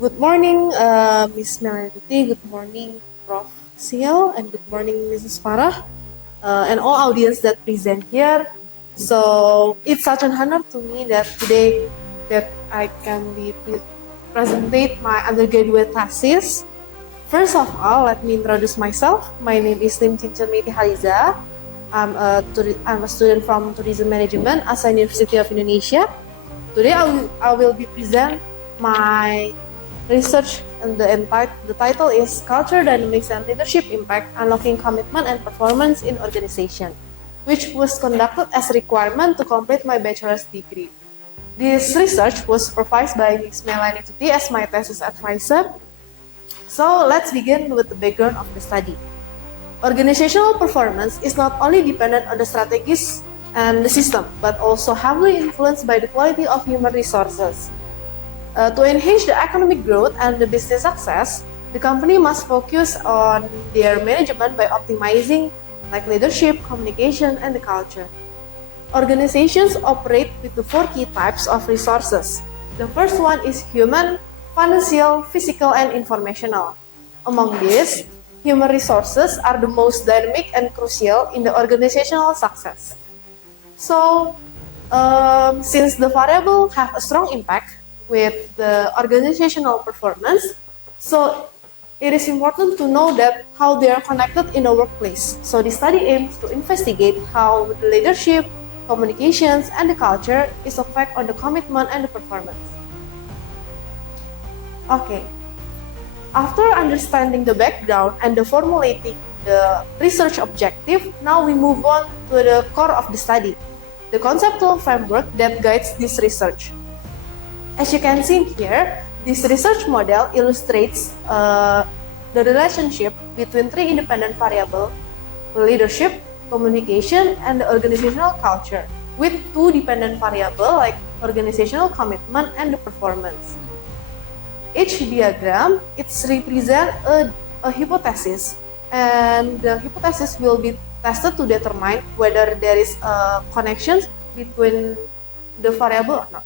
Good morning, Miss Melanie. Good morning, Prof. Siel, and good morning, Mrs. Farah, and all audience that present here. So it's such an honor to me that today that I can be presentate my undergraduate thesis. First of all, let me introduce myself. My name is Lim Cincemiti Haliza. I'm a student from Tourism Management at University of Indonesia. Today I will be present my research, and the title is Culture Dynamics and Leadership Impact: Unlocking Commitment and Performance in Organization, which was conducted as a requirement to complete my bachelor's degree. This research was supervised by Ms. Melanie Tuti as my thesis advisor. So let's begin with the background of the study. Organizational performance is not only dependent on the strategies and the system, but also heavily influenced by the quality of human resources. To enhance the economic growth and the business success, the company must focus on their management by optimizing leadership, communication, and the culture. Organizations operate with the four key types of resources. The first one is human, financial, physical, and informational. Among these, human resources are the most dynamic and crucial in the organizational success. So, since the variable have a strong impact with the organizational performance, so it is important to know that how they are connected in a workplace. So the study aims to investigate how the leadership, communications, and the culture is affect on the commitment and the performance. Okay. After understanding the background and the formulating the research objective, now we move on to the core of the study, the conceptual framework that guides this research. As you can see here, this research model illustrates the relationship between three independent variables: leadership, communication, and the organizational culture, with two dependent variables like organizational commitment and the performance. Each diagram represents a hypothesis, and the hypothesis will be tested to determine whether there is a connection between the variable or not.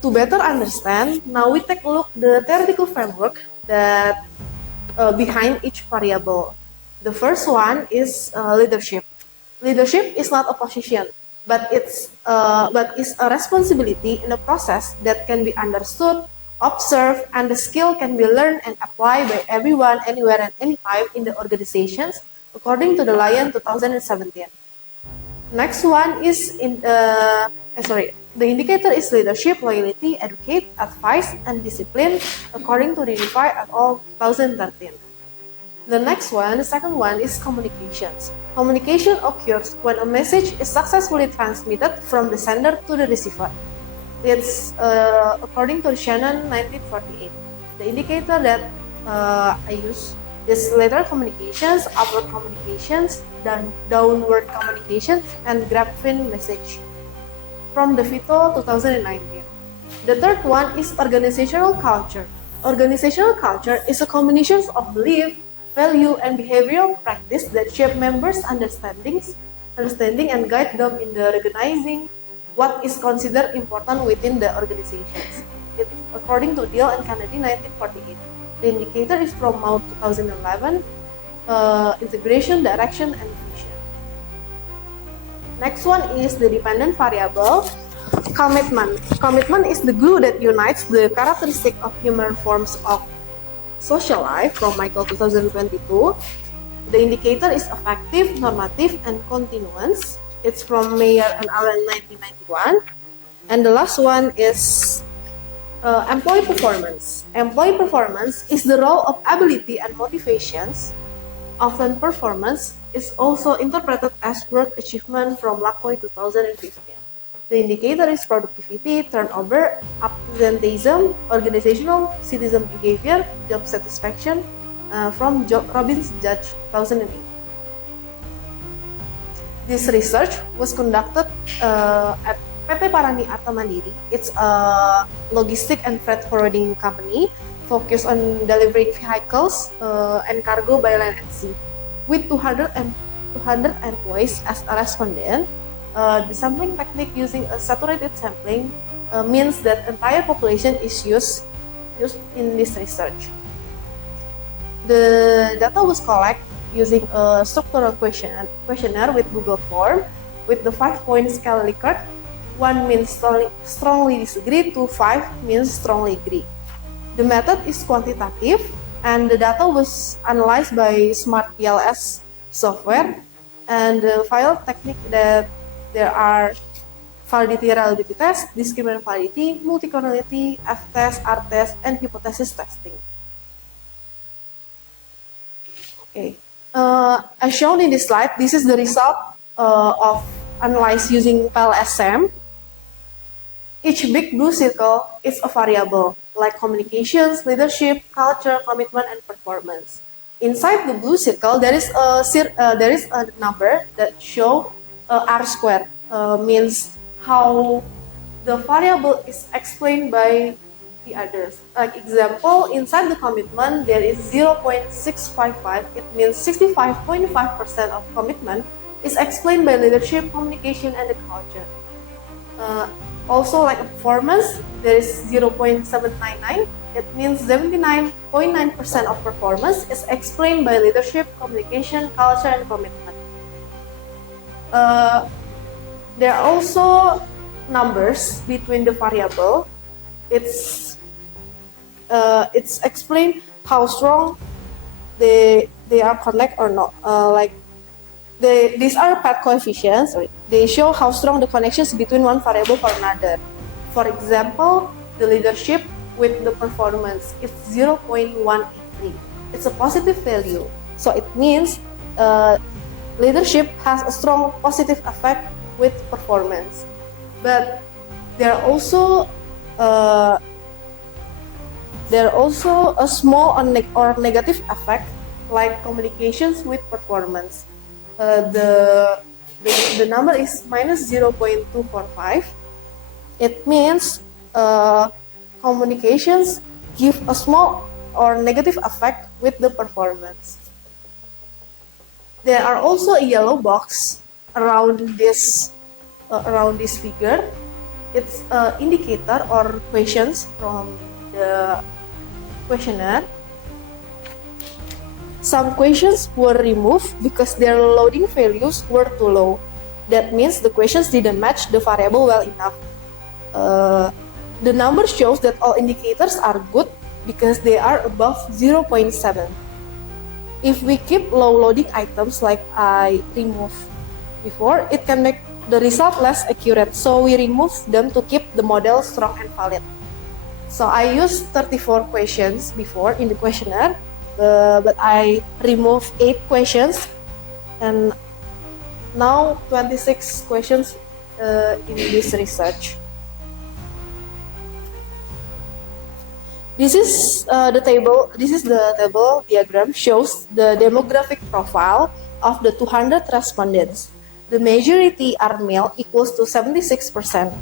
To better understand, now we take a look the theoretical framework that behind each variable. The first one is leadership. Leadership is not a position, but is a responsibility in a process that can be understood, observed, and the skill can be learned and applied by everyone, anywhere, and anytime in the organizations, according to the Lyon 2017. Next one is the indicator is leadership, loyalty, educate, advise, and discipline, according to the DeFi et al. 2013. The second one is communications. Communication occurs when a message is successfully transmitted from the sender to the receiver. It's according to Shannon 1948. The indicator that I use is lateral communications, upward communications, then downward communication, and graphene message from the Vito 2019. The third one is organizational culture. Organizational culture is a combination of belief, value, and behavioral practice that shape members' understanding and guide them in the recognizing what is considered important within the organizations. It is according to Deal and Kennedy 1948. The indicator is from Mount 2011, integration, direction, and vision. Next one is the dependent variable, commitment. Commitment is the glue that unites the characteristic of human forms of social life from Michael 2022. The indicator is affective, normative, and continuance. It's from Mayer and Allen 1991. And the last one is employee performance. Employee performance is the role of ability and motivations. Often performance is also interpreted as work achievement from Lakoy 2015. The indicator is productivity, turnover, absenteeism, organizational citizen behavior, job satisfaction from Robbins Judge 2008. This research was conducted at PT Parani Arta Mandiri. It's a logistic and freight forwarding company focused on delivering vehicles and cargo by land and sea. With 200 employees as a respondent, the sampling technique using a saturated sampling means that entire population is used in this research. The data was collected using a structural questionnaire with Google Form with the 5-point scale Likert. 1 means strongly disagree to 5 means strongly agree. The method is quantitative and the data was analyzed by SmartPLS software, and the file technique that there are validity reliability test, discriminant validity, multi-connectivity, F-test, R-test, and hypothesis testing. Okay, as shown in this slide, this is the result of analyze using PLSM. Each big blue circle is a variable like communications, leadership, culture, commitment, and performance. Inside the blue circle, there is a number that show R squared, means how the variable is explained by the others. Like example, inside the commitment, there is 0.655. It means 65.5% of commitment is explained by leadership, communication, and the culture. Also, like a performance, there is 0.799. It means 79.9% of performance is explained by leadership, communication, culture, and commitment. There are also numbers between the variable. It's explained how strong they are connect or not. These are path coefficients. They show how strong the connections between one variable for another. For example, the leadership with the performance is 0.183. It's a positive value. So it means leadership has a strong positive effect with performance. But there are also a small or negative effect like communications with performance. The number is minus 0.245. It means communications give a small or negative effect with the performance. There are also a yellow box around this figure. It's an indicator or questions from the questionnaire. Some questions were removed because their loading values were too low. That means the questions didn't match the variable well enough. The number shows that all indicators are good because they are above 0.7. If we keep low loading items like I removed before, it can make the result less accurate. So we remove them to keep the model strong and valid. So I used 34 questions before in the questionnaire, but I removed 8 questions and now 26 questions in this research. This is the table diagram shows the demographic profile of the 200 respondents. The majority are male, equals to 76%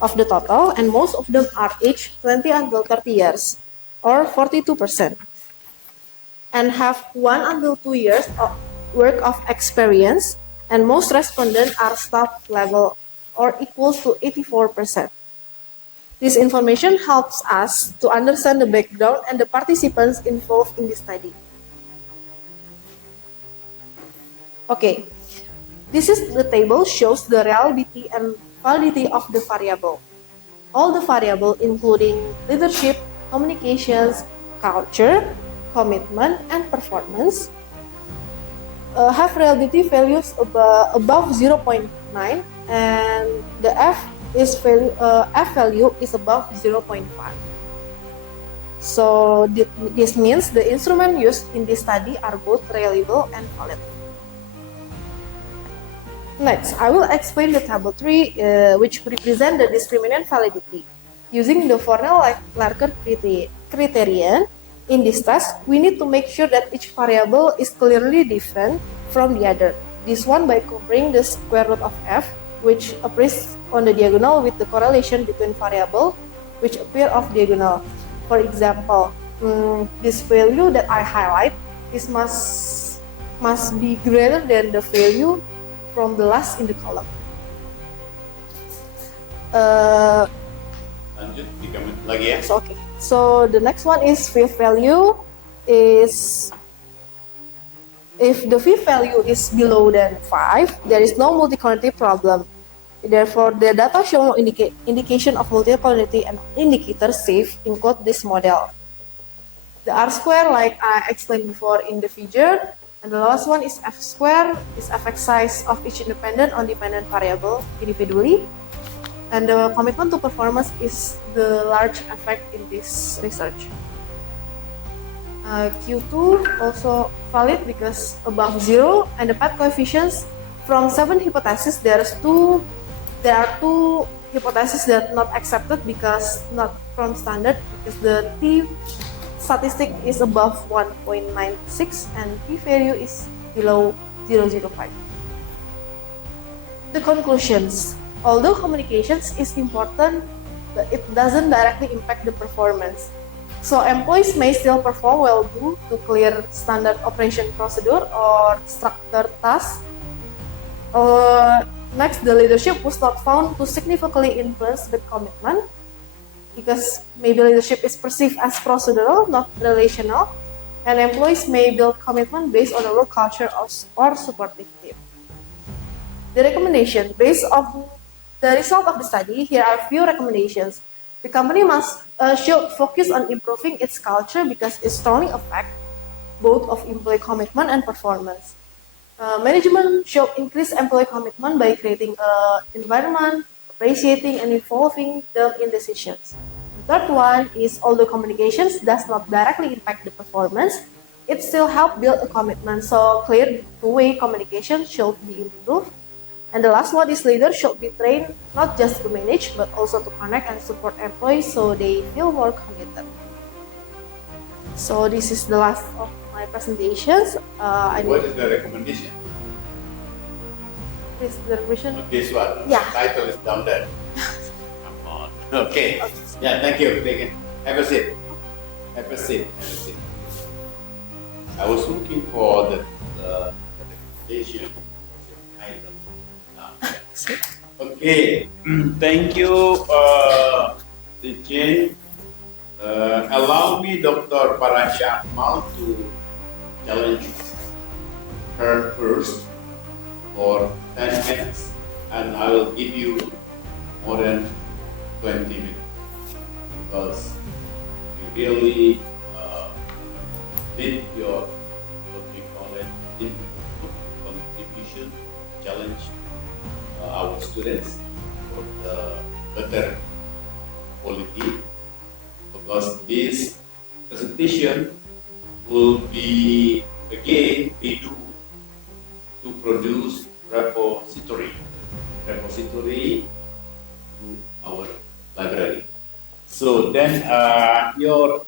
of the total, and most of them are aged 20 until 30 years, or 42%, and have 1 until 2 years of work of experience, and most respondents are staff level, or equals to 84%. This information helps us to understand the background and the participants involved in the study. Okay, this is the table shows the reliability and validity of the variable. All the variables, including leadership, communications, culture, commitment, and performance, have reliability values above 0.9, and the F value is above 0.5. So this means the instruments used in this study are both reliable and valid. Next, I will explain the table 3, which represent the discriminant validity. Using the Fornell-Larker criterion, in this test, we need to make sure that each variable is clearly different from the other. This one by comparing the square root of f, which appears on the diagonal with the correlation between variable which appear off diagonal. For example, this value that I highlight is must be greater than the value from the last in the column. Lanjut 3 menit lagi ya. So, okay. So the next one is fifth value is if the fifth value is below than 5, there is no multicollinearity problem. Therefore, the data show no indication of multicollinearity and indicators safe include this model. The R square, like I explained before in the figure, and the last one is F square, is effect size of each independent or dependent variable individually. And the commitment to performance is the large effect in this research. Q2 also valid because above 0, and the path coefficients from 7 hypotheses, there are two hypotheses that are not accepted because not from standard, because the t statistic is above 1.96 and p value is below 0.005. The conclusions. Although communications is important, but it doesn't directly impact the performance. So employees may still perform well due to clear standard operation procedure or structured tasks. Next, the leadership was not found to significantly influence the commitment because maybe leadership is perceived as procedural, not relational, and employees may build commitment based on a work culture or supportive team. The recommendation based on the result of the study, here are a few recommendations. The company should focus on improving its culture because it strongly affects both of employee commitment and performance. Management should increase employee commitment by creating an environment, appreciating and involving them in decisions. The third one is although communications does not directly impact the performance, it still helps build a commitment. So clear two-way communication should be improved. And the last one is leaders should be trained not just to manage but also to connect and support employees so they feel more committed. So this is the last of my presentations. What is the recommendation? This is the recommendation. This one. Yeah. Title is down there. Come on. Okay. Yeah. Thank you. Have a seat. Have a seat. I was looking for the recommendation. Title. Okay. Thank you, Jane. Allow me, Dr. Parasha Akmal, to challenge her first for 10 minutes, and I will give you more than 20 minutes because you really did your, what we call it, input, contribution, challenge our students for the better quality, because this presentation will be again be due to produce repository to our library. So then your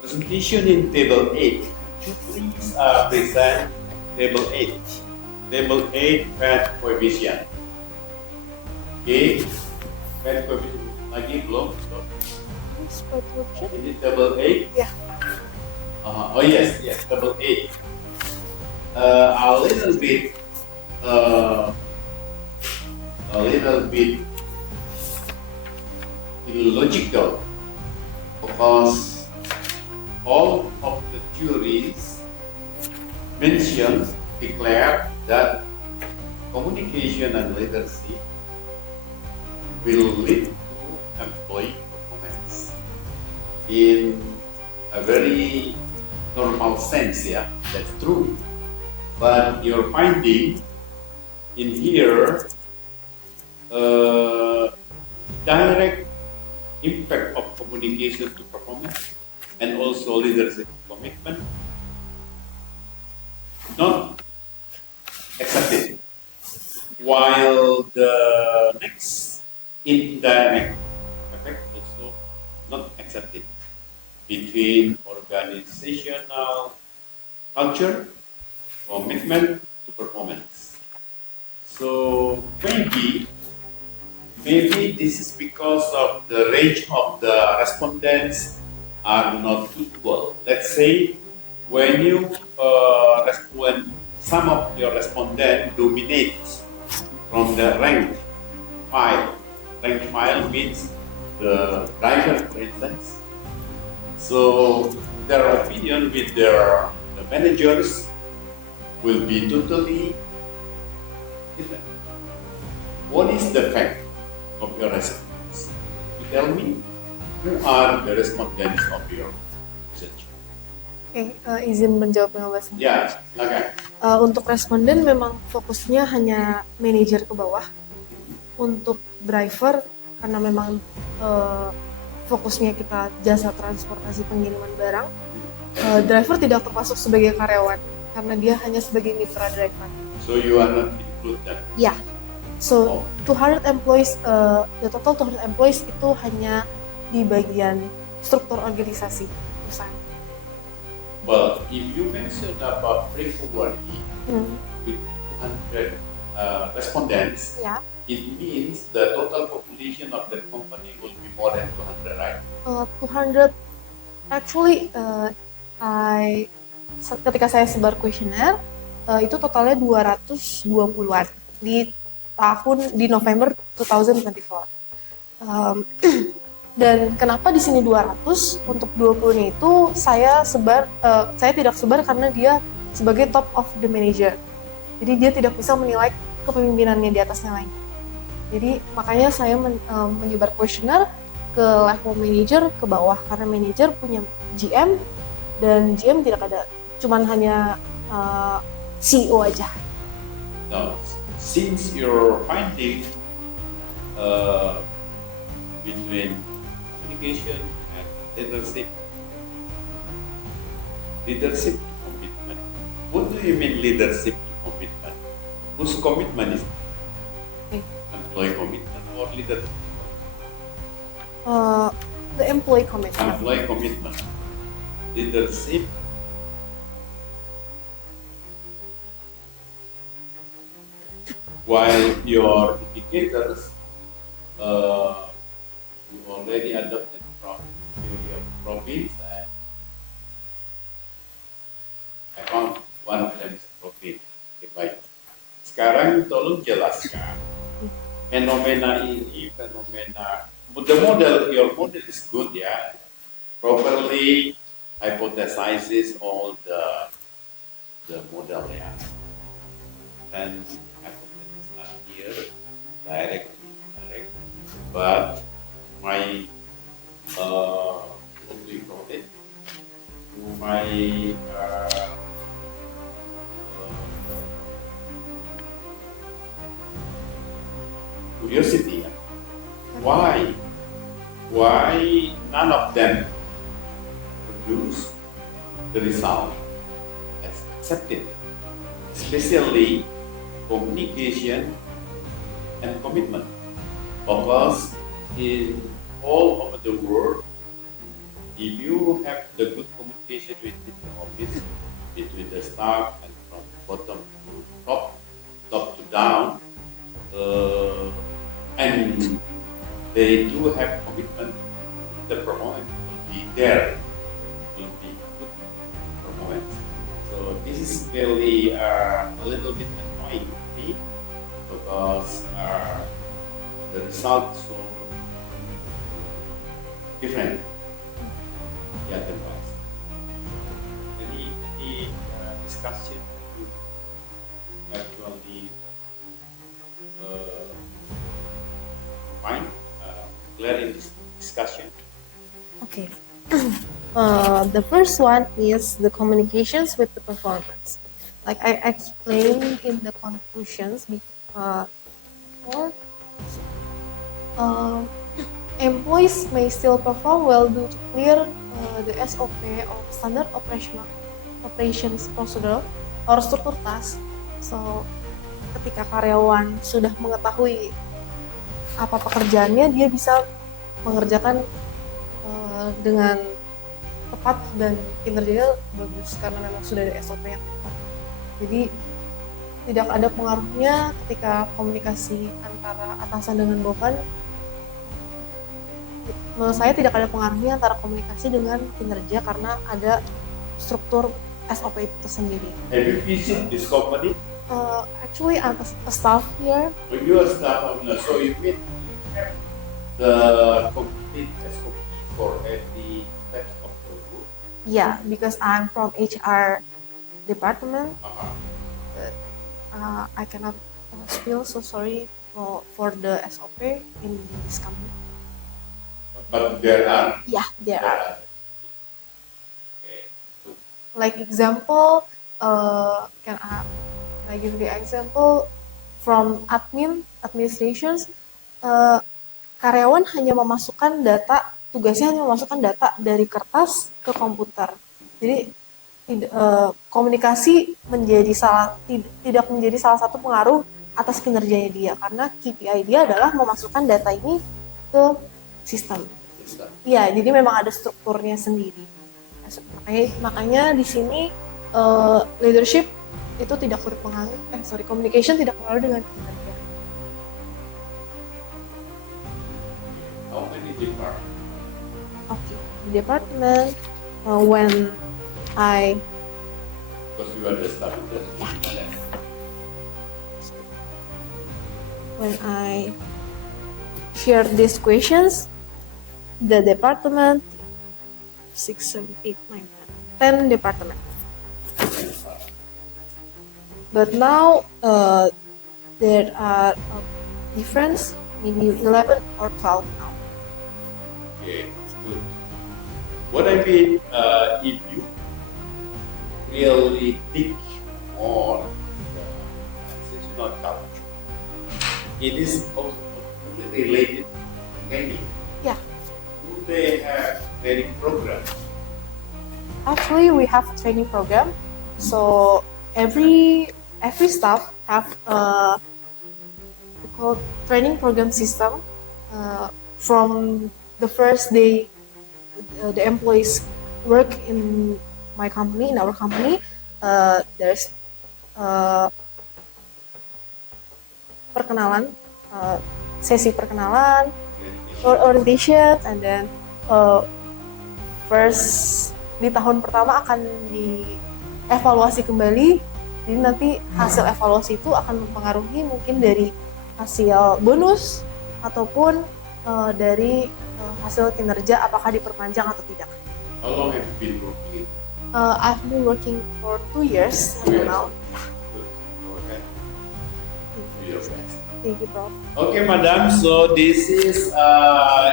presentation in table 8, could you please present table 8. Table 8 path coefficient. Okay, path coefficient lagi belum? Ini table 8? Yeah. Oh yes, table 8. A little bit illogical because all of the theories mentioned declare that communication and literacy will lead to employee performance in a very normal sense. Yeah, that's true. But your finding in here, direct impact of communication to performance and also leadership commitment, not accepted. While the next indirect effect also not accepted between organizational culture, commitment to performance. So maybe this is because of the range of the respondents are not equal. Let's say when when some of your respondents dominate from the rank 5 rank file means the driver, for instance. So their opinion with the managers will be totally different. What is the fact of your respondents? You tell me, who are the respondents of your research? Oke, izin menjawab dengan bahasa Inggris. Ya, silakan. Untuk responden memang fokusnya hanya manajer ke bawah. Untuk driver karena memang fokusnya kita jasa transportasi pengiriman barang, driver tidak termasuk sebagai karyawan karena dia hanya sebagai mitra driver. So you are not included. Ya, so 200 employees, the total 200 employees itu hanya di bagian struktur organisasi perusahaan. Well, if you mention about freight forwarding with 200 respondents, Ya, it means the total population of the company will be more than 200, right? 200 actually ketika saya sebar kuesioner itu totalnya 220-an di November 2024. Dan kenapa di sini 200? Untuk 20-nya itu saya tidak sebar karena dia sebagai top of the manager. Jadi dia tidak bisa menilai kepemimpinannya di atasnya lain. Jadi makanya saya menyebar kuesioner ke level manager ke bawah karena manager punya GM dan GM tidak ada, cuman hanya CEO aja. Now, since you're finding between communication and leadership commitment. What do you mean leadership commitment? Whose commitment is it? Employee commitment or leadership? The employee commitment. Employee commitment. Leadership. While your indicators you already adopted from theory of province and I found one of them is province. Okay, baik. Sekarang tolong jelaskan fenomena ini, your model is good ya, properly hypothesizes all the model ya, and hypothesis are here, direct, but my what do you call it? My curiosity. Why none of them produce the result as accepted, especially communication and commitment, because in all over the world, if you have the good communication within the office, between the staff and from bottom to top to down, and they do have commitment, the performance will be there, will be good performance. So this is really a little bit annoying to me because the results so different. Yeah, the past. Any discussion to actually find clear in this discussion? Okay. The first one is the communications with the performance. Like I explained in the conclusions before, employees may still perform well due to clear the SOP or standard operations procedure or struktur task. So ketika karyawan sudah mengetahui apa pekerjaannya, dia bisa mengerjakan dengan tepat dan kinerjanya bagus karena memang sudah ada SOP yang tepat. Jadi tidak ada pengaruhnya ketika komunikasi antara atasan dengan bawahan. Menurut saya tidak ada pengaruhnya antara komunikasi dengan kinerja karena ada struktur SOP itu tersendiri. Have you visited this company? Actually, I'm a staff here. When you are staff owner, so you mean the complete SOP for every steps of the group? Yeah, because I'm from HR department, I cannot spill. So sorry for the SOP in this company. But there are. Yeah, there are. Okay. Like example, can I give you example from administrations, karyawan hanya memasukkan data, tugasnya hanya memasukkan data dari kertas ke komputer. Jadi komunikasi tidak menjadi salah satu pengaruh atas kinerjanya dia, karena KPI dia adalah memasukkan data ini ke sistem. Iya, jadi memang ada strukturnya sendiri. Makanya di sini leadership itu tidak berpengaruh, communication tidak berpengaruh dengan kinerja. How many departments? Okay, di department when Because you are the staff leader. When I share these questions, the department 6, 7, 8, 9, 10 department. But now there are difference, maybe 11 or 12 now. Okay, that's good. What I mean, if you really dig on the organizational culture, it is also completely related to training. Yeah. Do they have training program? Actually, we have a training program. So every staff have a called training program system. From the first day the employees work in our company, there's perkenalan, sesi perkenalan, orientation, and then first di tahun pertama akan dievaluasi kembali. Jadi nanti hasil evaluasi itu akan mempengaruhi mungkin dari hasil bonus ataupun dari hasil kinerja, apakah diperpanjang atau tidak. How long have you been working? I've been working for 2 years now. Thank you, Prof. Okay, Madam. So this is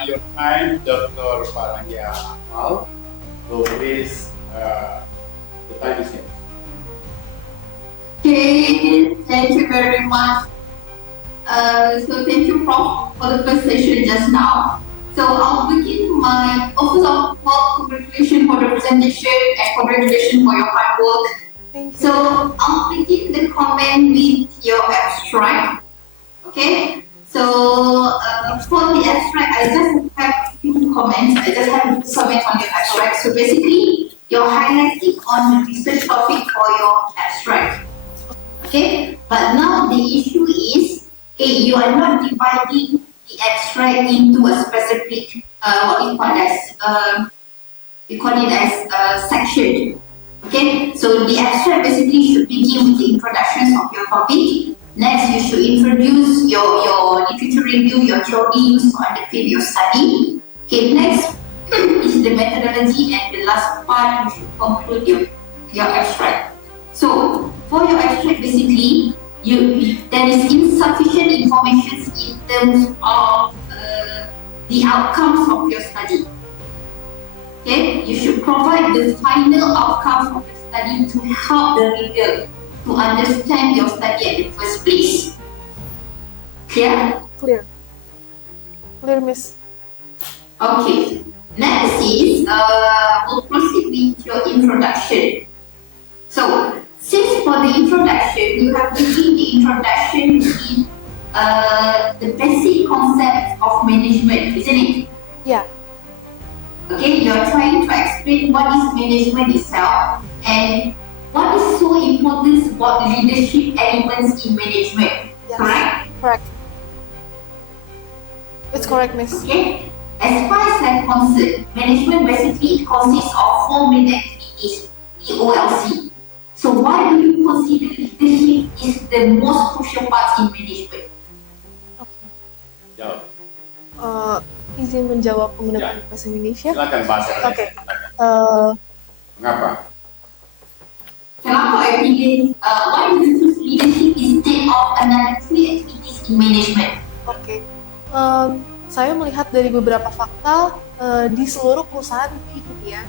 your time, Dr. Farahia Amal. So please, the time is yours. Okay, thank you very much. So thank you, Prof, for the first session just now. So I'll begin my first of all, congratulations for the presentation and congratulations for your hard work. Thank you. So I'll begin the comment with your abstract. Okay. So for the abstract, I just have a few comments. I just have a few comments on your abstract. So basically, you're highlighting on the research topic for your abstract. Okay. But now the issue is, okay, you are not dividing the abstract into a specific we call it as section. Okay, so the abstract basically should begin with the introductions of your topic. Next, you should introduce your literature review, your theory used to underpin your study. Okay, next is the methodology, and the last part you should conclude your abstract. So for your abstract, basically, there is insufficient information in terms of the outcomes of your study. Okay, you should provide the final outcomes of the study to help the reader to understand your study at the first place. Clear? Clear, Miss. Okay. Next is we'll proceed with your introduction. So since for the introduction, you have given the introduction in the basic concept of management, isn't it? Yeah. Okay, you are trying to explain what is management itself and what is so important about leadership elements in management. Yes. Correct? Correct. It's correct, Miss. Okay. As far as I'm concerned, management basically consists of 4 main activities, the OLC. So why do you consider leadership is the most crucial part in management? Yeah. izin menjawab menggunakan Ya. bahasa Indonesia. Silakan bahasa Indonesia. Oke. Silakan. Eh, Mengapa? Kenapa why do you choose leadership instead of another three activities in management? Oke. Saya melihat dari beberapa fakta di seluruh perusahaan di dunia,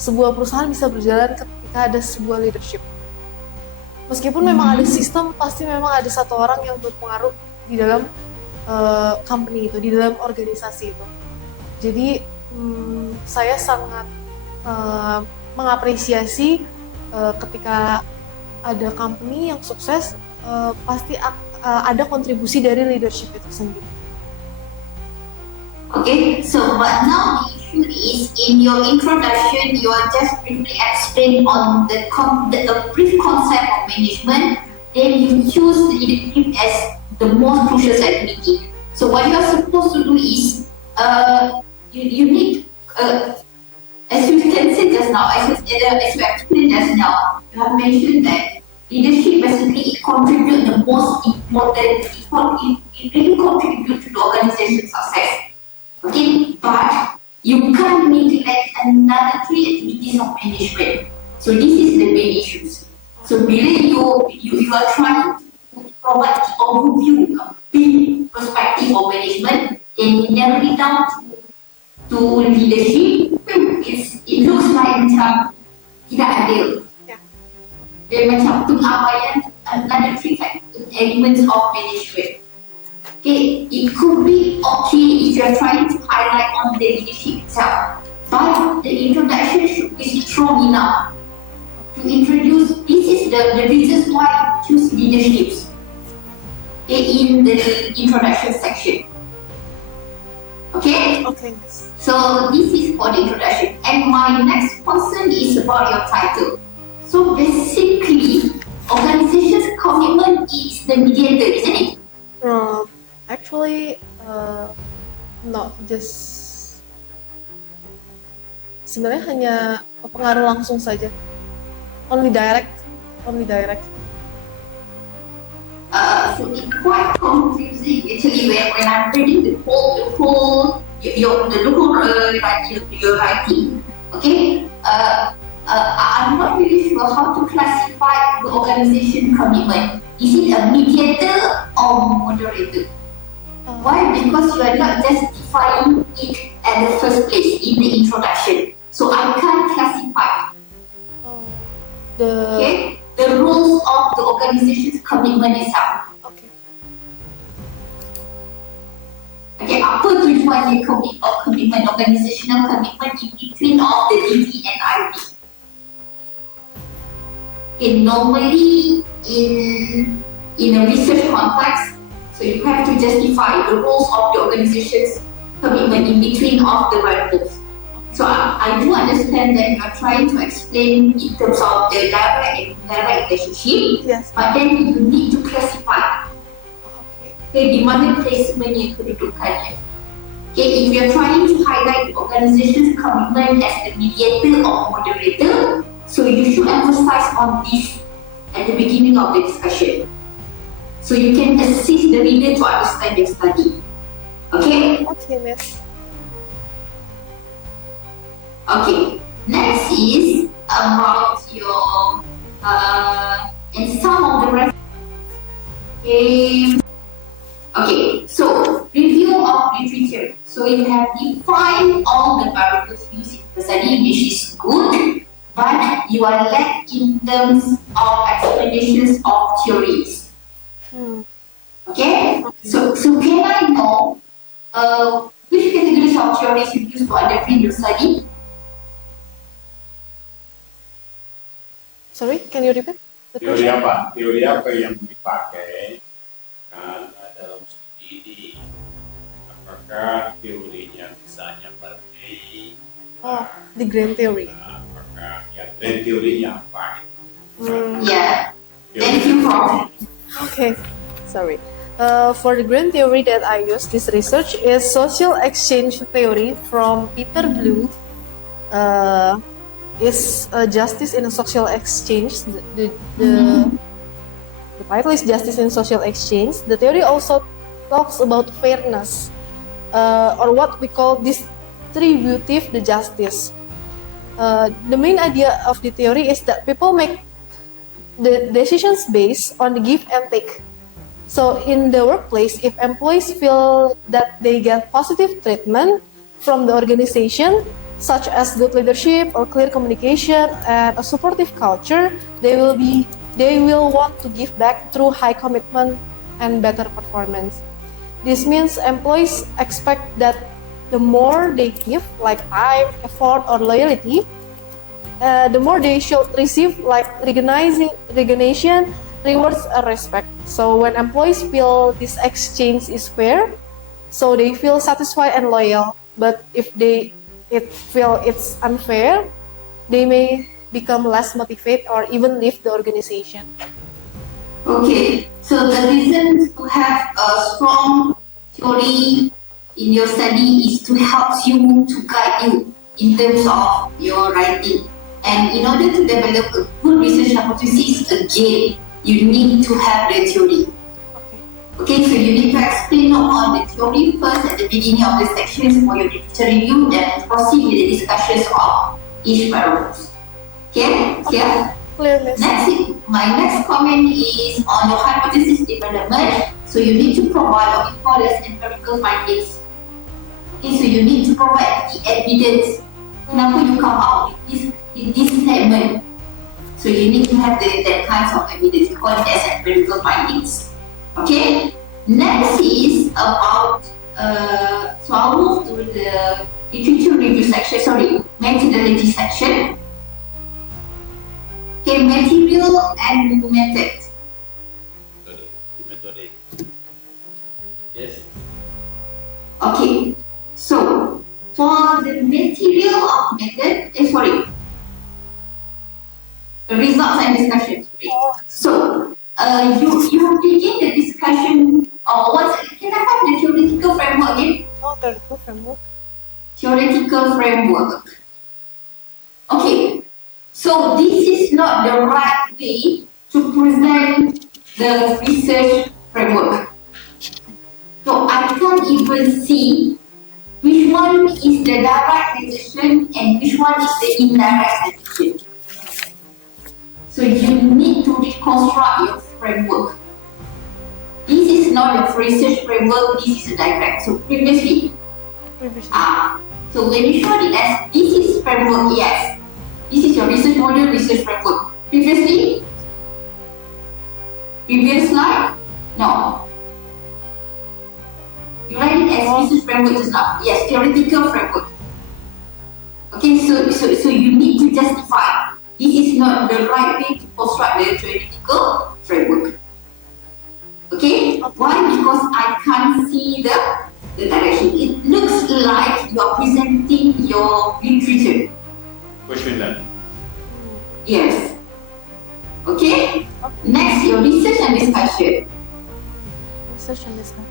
sebuah perusahaan bisa berjalan ketika ada sebuah leadership. Meskipun memang ada sistem, pasti memang ada satu orang yang berpengaruh di dalam company itu, di dalam organisasi itu. Jadi saya sangat mengapresiasi ketika ada company yang sukses, pasti ada kontribusi dari leadership itu sendiri. Okay, so but now the issue is in your introduction, you are just briefly explain on the brief concept of management. Then you choose leadership as the most crucial activity. So what you are supposed to do is, you need, as you can say just now, as you explained just now, you have mentioned that leadership basically contribute the most important. It really contribute to the organization's success. Okay, but you can't neglect another three activities of management. So this is the main issues. So really you are trying to provide the overview, a big perspective of management, and you narrow it down to leadership. It looks like macam tidak adil. Yeah. Dia macam pengabaian another three elements of management. Okay, it could be okay if you are trying to highlight on the leadership itself, but the introduction should be strong enough to introduce. This is the reasons why you choose leaderships in the introduction section. Okay, Okay. so this is for the introduction, and my next concern is about your title. So basically, organization's commitment is the mediator, isn't it? Actually, not just sebenarnya hanya pengaruh langsung saja. Only direct. So it's quite confusing actually when I'm reading the whole your writing. Okay, I'm not really sure how to classify the organization commitment. Is it a mediator or moderator? Why? Because you are not just defining it at the first place in the introduction. So I can't classify. Okay, the rules of the organization's commitment itself. Okay. Okay, apa tujuan commitment, organizational commitment in between of the DD and IB? Okay, normally in a research context, so you have to justify the rules of the organization's commitment in between of the variables. So I do understand that you are trying to explain in terms of the direct and indirect relationship, Yes. but then you need to classify. Okay, di mana placementnya, kedudukannya. Okay, if you are trying to highlight the organization's commitment as the mediator or moderator, so you should emphasize on this at the beginning of the discussion. So you can assist the reader to understand your study. Okay? Okay, miss. Okay. Next is about your and some of the rest. Okay. So review of literature. So you have defined all the variables used in the study, which is good, but you are lack in terms of explanations of theories. Okay? So can I know which categories of theories you use to underpin your study? Sorry, can you repeat the Teori question? apa? Teori apa yang dipakai dalam studi ini? Apakah teorinya misalnya Berkeley? Oh, the grand theory. Apakah ya grand teorinya apa? Yeah. Teori Thank you, Prof. Okay, sorry. For the grand theory that I use this research is social exchange theory from Peter Blue. Is justice in a social exchange. The title is justice in social exchange. The theory also talks about fairness. or what we call distributive justice. The main idea of the theory is that people make the decisions based on the give and take. So in the workplace, if employees feel that they get positive treatment from the organization, such as good leadership or clear communication and a supportive culture, they will want to give back through high commitment and better performance. This means employees expect that the more they give, like time, effort, or loyalty, the more they should receive, like recognition, rewards, and respect. So when employees feel this exchange is fair, so they feel satisfied and loyal. But if they feel it's unfair, they may become less motivated or even leave the organization. Okay, so the reason to have a strong theory in your study is to help you, to guide you in terms of your writing. And in order to develop a good research hypothesis, again, you need to have the theory. Okay, so you need to explain on the theory first at the beginning of the sections for your literature review, then proceed with the discussions of each paragraph. Okay, clear? Clear, Miss. My next comment is on your hypothesis development. So you need to provide what we call as empirical findings. Okay, so you need to provide the evidence. Kenapa you come out with this statement? So you need to have that kinds of evidence. We call it as empirical findings. Okay. Next is about. So I'll move to the literature review section. Sorry, methodology section. Okay, material and method. Method. Yes. Okay, so for the material of method, results and discussion. So you have taken the discussion. Can I have the theoretical framework again? Theoretical framework. Theoretical framework. Okay, so this is not the right way to present the research framework. So I can't even see which one is the direct decision and which one is the indirect decision. So you need to reconstruct your framework. This is not a research framework, this is a direct. So previously. So when you showed it as this is framework, yes. This is your research model, research framework. Previously? Previous slide? No. You write it as research framework just now. Yes, theoretical framework. Okay, so you need to justify. This is not the right way to construct the theoretical framework. Okay? Why? Because I can't see the direction. It looks like you are presenting your literature. Questionnaire. Yes. Okay? Next, your research and discussion. Research and discussion.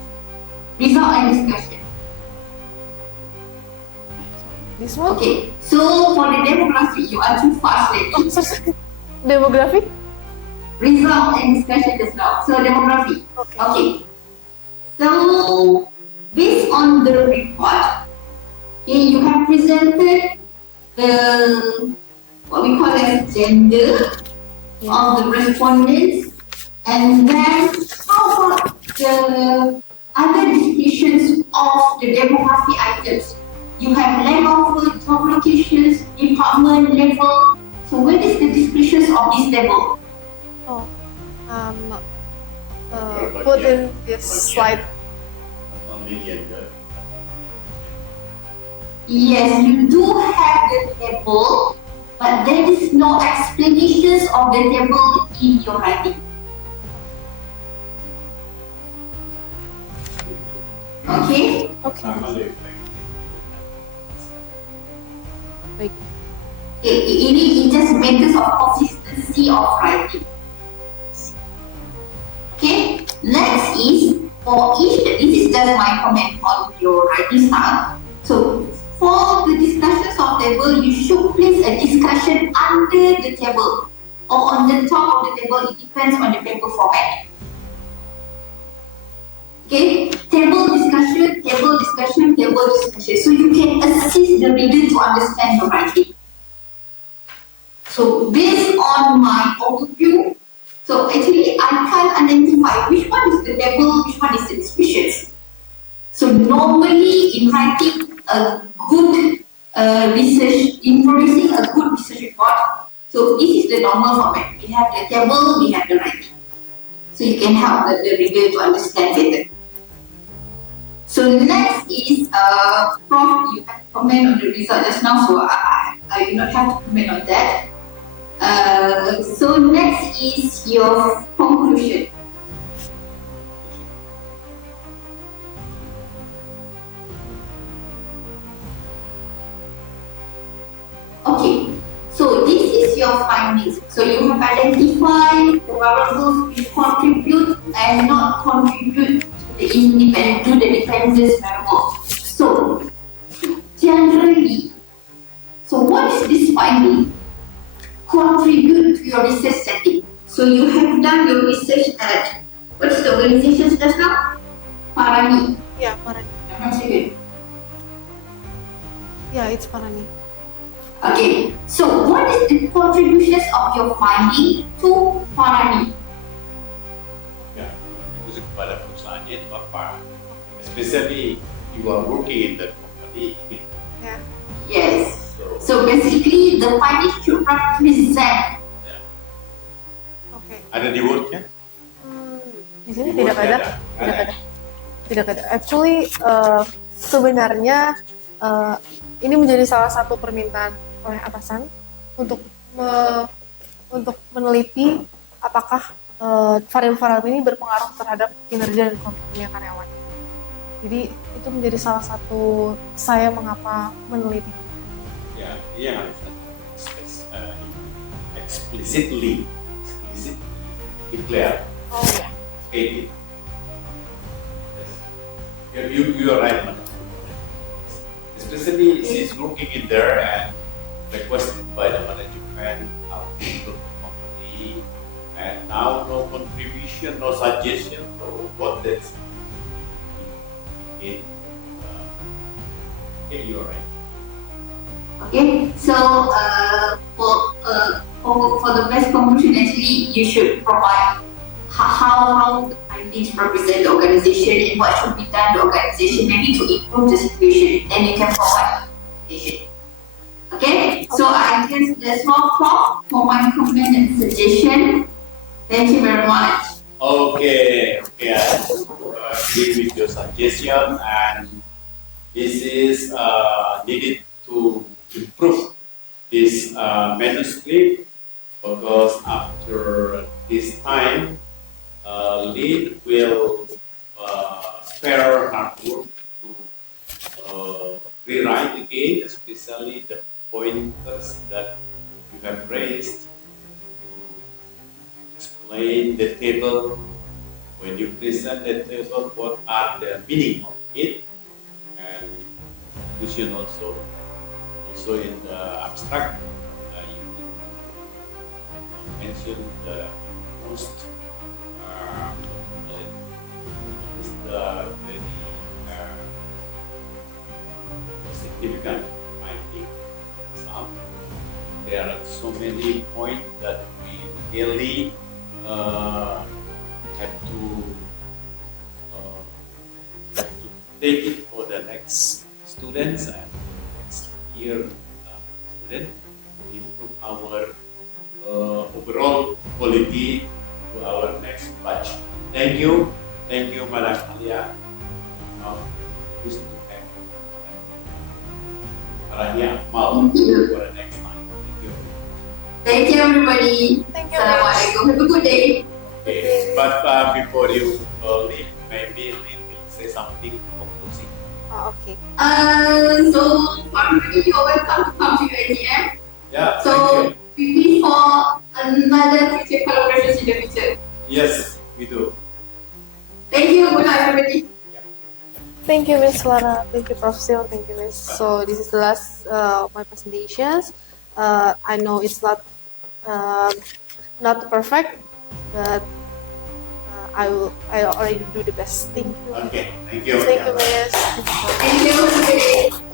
Result and discussion. This one? Okay. So for the demographic, you are too fast lady. Demographic? Result and discussion just now. So demography. Okay. So based on the report, okay, you have presented the what we call as gender of the respondents, and then how about the other descriptions of the demography items? You have land offer, job locations, department level. So what is the descriptions of this table? Not put in this slide. Yes, you do have the table, but there is no explanations of the table in your writing. Okay? Okay. Wait. It just matters of consistency of writing. Okay? Next is for each, this is just my comment on your writing style. So for the discussions of table, you should place a discussion under the table or on the top of the table. It depends on the paper format. Okay, table discussion teacher, so you can assist the reader to understand your writing. So based on my overview, so actually I can't identify which one is the table, which one is the descriptions. So normally in writing a good research, in producing a good research report, so this is the normal format. We have the table, we have the writing. So you can help the reader to understand better. So next is, Prof, you have to comment on the result just now, so I do not have to comment on that. So next is your conclusion. Okay, so this is your findings. So you have identified the variables which contribute and not contribute to the dependence variable. So generally, so what is this finding? Contribute to your research setting. So you have done your research at, what is the organization just now? Parani. Yeah, Parani. Am I saying it? Yeah, it's Parani. Okay, so what is the contributions of your finding to Parani? Ya, itu kepada perusahaannya itu apa? Especially you are working in the company. Yeah. Yes. So basically the finding should represent. Okay. Ada di wordnya? Di sini Di tidak wordnya ada. Tidak ada. Actually, sebenarnya ini menjadi salah satu permintaan oleh atasan untuk meneliti apakah variabel-variabel ini berpengaruh terhadap kinerja dan kontribusinya karyawan. Jadi itu menjadi salah satu saya mengapa meneliti. Ya, dia harus explicitly declare. Oh ya. State it. Yes. You are right, madam. Especially she's looking in there and requested by the management how to improve the company, and now no contribution, no suggestion, so what that's okay. Okay, you are right. Okay, so for the best conclusion, actually you should provide how the findings represent the organization and what should be done to the organization, maybe to improve the situation. Then you can provide recommendation. Okay, so I guess that's all for my comment and suggestion. Thank you very much. Okay, I agree with your suggestion, and this is needed to improve this manuscript, because after this time, Lynn will spare her work to rewrite again, especially the pointers that you have raised, to explain the table. When you present the table, what are the meaning of it, and conclusion also in the abstract, you mention the most is the very significant finding. There are so many points that we really have to take it for the next students and next year student, improve our overall quality to our next batch. Thank you, Madam Alia. Now, please to have Arahnya Akmal for the next time. Thank you. Thank you, everybody. Thank you. Assalamualaikum. Have a good day. Okay, but before you leave, maybe Lynn will say something conclusive. Oh, okay. So for everybody, you're welcome to come to ATM. Yeah, So thank you. we wish for another future collaborations in the future. Yes, we do. Thank you. Good night, everybody. Thank you, Miss Lara. Thank you, Prof. Sil. Thank you, Miss. So this is the last of my presentations. I know it's not perfect, but I already do the best. Thank you. Okay, thank you. Thank you, Miss. Thank you. Have a good day.